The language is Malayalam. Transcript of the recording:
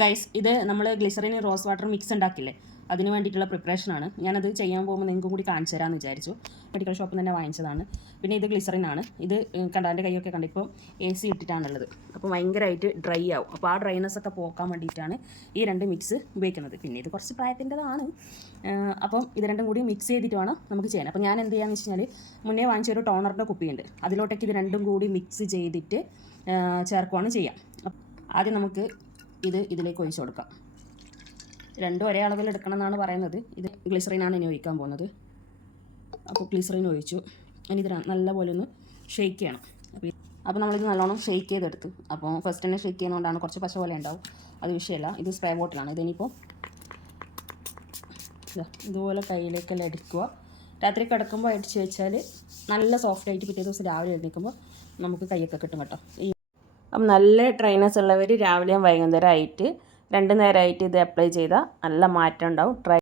ഗൈസ് ഇത് നമ്മൾ ഗ്ലിസറിന് റോസ് വാട്ടർ മിക്സ് ഉണ്ടാക്കില്ലേ അതിന് വേണ്ടിയിട്ടുള്ള പ്രിപ്പറേഷനാണ് ഞാനത് ചെയ്യാൻ പോകുമ്പോൾ നിങ്ങൾക്കും കൂടി കാണിച്ചു തരാമെന്ന് വിചാരിച്ചു. മെഡിക്കൽ ഷോപ്പിൽ തന്നെ വാങ്ങിച്ചതാണ്. പിന്നെ ഇത് ഗ്ലിസറിനാണ് ഇത് കണ്ട എന്റെ കൈയൊക്കെ കണ്ടിപ്പോൾ എ സി ഇട്ടിട്ടാണുള്ളത്. അപ്പോൾ ഭയങ്കരമായിട്ട് ഡ്രൈ ആവും. അപ്പോൾ ആ ഡ്രൈനെസ് ഒക്കെ പോക്കാൻ വേണ്ടിയിട്ടാണ് ഈ രണ്ട് മിക്സ് ഉപയോഗിക്കുന്നത്. പിന്നെ ഇത് കുറച്ച് പ്രായത്തിന്റെതാണ്. അപ്പം ഇത് രണ്ടും കൂടി മിക്സ് ചെയ്തിട്ട് വേണം നമുക്ക് ചെയ്യാൻ. അപ്പോൾ ഞാൻ എന്ത് ചെയ്യാന്ന് വെച്ച് മുന്നേ വാങ്ങിച്ച ഒരു ടോണറിന്റെ കുപ്പിയുണ്ട്. അതിലോട്ടേക്ക് ഇത് രണ്ടും കൂടി മിക്സ് ചെയ്തിട്ട് ചേർക്കുവാണ് ചെയ്യാം. ആദ്യം നമുക്ക് ഇത് ഇതിലേക്ക് ഒഴിച്ചു കൊടുക്കാം. രണ്ടും ഒരേ അളവിൽ എടുക്കണം എന്നാണ് പറയുന്നത്. ഇത് ഗ്ലിസറിനാണ് ഇനി ഒഴിക്കാൻ പോകുന്നത്. അപ്പോൾ ഗ്ലിസറിൻ ഒഴിച്ചു. ഇനി ഇത് നല്ലപോലെ ഒന്ന് ഷെയ്ക്ക് ചെയ്യണം. അപ്പോൾ നമ്മളിത് നല്ലോണം ഷെയ്ക്ക് ചെയ്തെടുത്തു. അപ്പോൾ ഫസ്റ്റ് തന്നെ ഷെയ്ക്ക് ചെയ്യുന്നതുകൊണ്ടാണ് കുറച്ച് പശ പോലെ ഉണ്ടാവും. അത് വിഷയമല്ല. ഇത് സ്പ്രേ ബോട്ടിലാണ് ഇതിനിപ്പോൾ ഇതാ ഇതുപോലെ കയ്യിലേക്കെല്ലാം എടുക്കുക. രാത്രി കിടക്കുമ്പോൾ അടിച്ച് വെച്ചാൽ നല്ല സോഫ്റ്റ് ആയിട്ട് പിറ്റേ ദിവസം രാവിലെ എഴുന്നേൽക്കുമ്പോൾ നമുക്ക് കൈയൊക്കെ കിട്ടും കേട്ടോ. ഈ അപ്പം നല്ല ട്രെയിനേഴ്സ് ഉള്ളവർ രാവിലെയും വൈകുന്നേരം ആയിട്ട് രണ്ട് നേരമായിട്ട് ഇത് അപ്ലൈ ചെയ്താൽ നല്ല മാറ്റം ഉണ്ടാവും. ട്രൈ